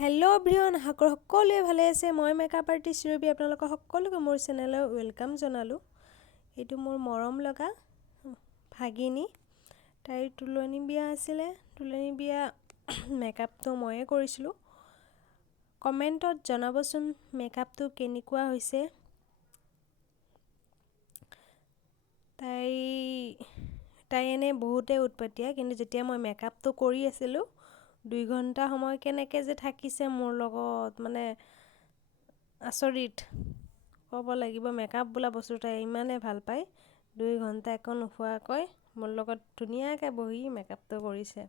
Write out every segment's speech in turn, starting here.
Hello' everyone, আশা কৰোঁ সকলোৱে ভালে আছে। মই মেকআপ আৰ্টিষ্ট ৰবি, আপোনালোকক সকলোকে মোৰ চেনেললৈ ৱেলকাম জনালোঁ। এইটো মোৰ মৰম লগা ভাগিনী, তাইৰ তুলনি বিয়া আছিলে। তুলনি বিয়া মেকআপটো ময়ে কৰিছিলোঁ। কমেণ্টত জনাবচোন মেকআপটো কেনেকুৱা হৈছে। তাই এনেই বহুতে উৎপতীয়া, কিন্তু যেতিয়া মই মেকআপটো কৰি আছিলোঁ 2 ঘণ্টা সময় কেনেকৈ যে থাকিছে মোৰ লগত, মানে আচৰিত ক'ব লাগিব। মেকআপ বোলা বস্তু তাই ইমানেই ভাল পায়, 2 ঘণ্টা একো নোখোৱাকৈ মোৰ লগত ধুনীয়াকৈ বহি মেকআপটো কৰিছে।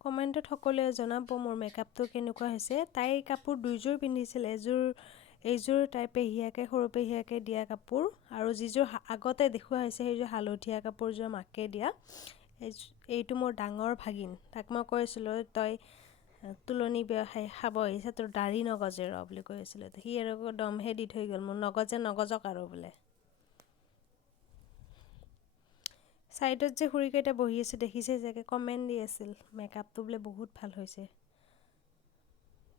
কমেণ্টত সকলোৱে জনাব মোৰ মেকআপটো কেনেকুৱা হৈছে। তাইৰ কাপোৰ 2যোৰ পিন্ধিছিল। এইযোৰ তাইৰ পেহীয়েকে, সৰু পেহীয়েকে দিয়া কাপোৰ, আৰু যিযোৰ আগতে দেখুওৱা হৈছে সেইযোৰ হালধীয়া কাপোৰযোৰ মাকে দিয়া। এইটো মোৰ ডাঙৰ ভাগিন। তাক মই কৈছিলোঁ, তই তুলনি বিয়া খাব আহিছে, তোৰ দাড়ি নগজে ৰ বুলি কৈ আছিলোঁ। সি আৰু দমহে দি থৈ গ'ল, মোৰ নগজক আৰু বোলে। ছাইডত যে খুৰীকেইটা বহি আছে দেখিছে চাগে, কমেণ্ট দি আছিল মেকআপটো বোলে বহুত ভাল হৈছে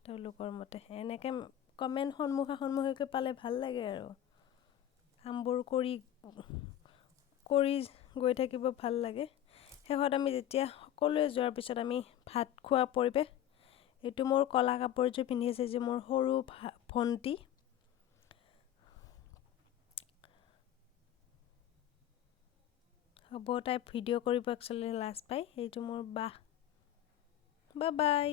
তেওঁলোকৰ মতে। এনেকৈ কমেণ্ট সন্মুখাসন্মুখীকৈ পালে ভাল লাগে আৰু কামবোৰ কৰি গৈ থাকিব ভাল লাগে। শেষত আমি যেতিয়া সকলোৱে যোৱাৰ পিছত আমি ভাত খোৱা পৰিৱেশ। এইটো মোৰ ক'লা কাপোৰযোৰ পিন্ধি আছে যে মোৰ সৰু ভণ্টি। হ'ব, তাই ভিডিঅ' কৰিব একচুৱেলি লাজ পায়। এইটো মোৰ বাহ। Bye bye.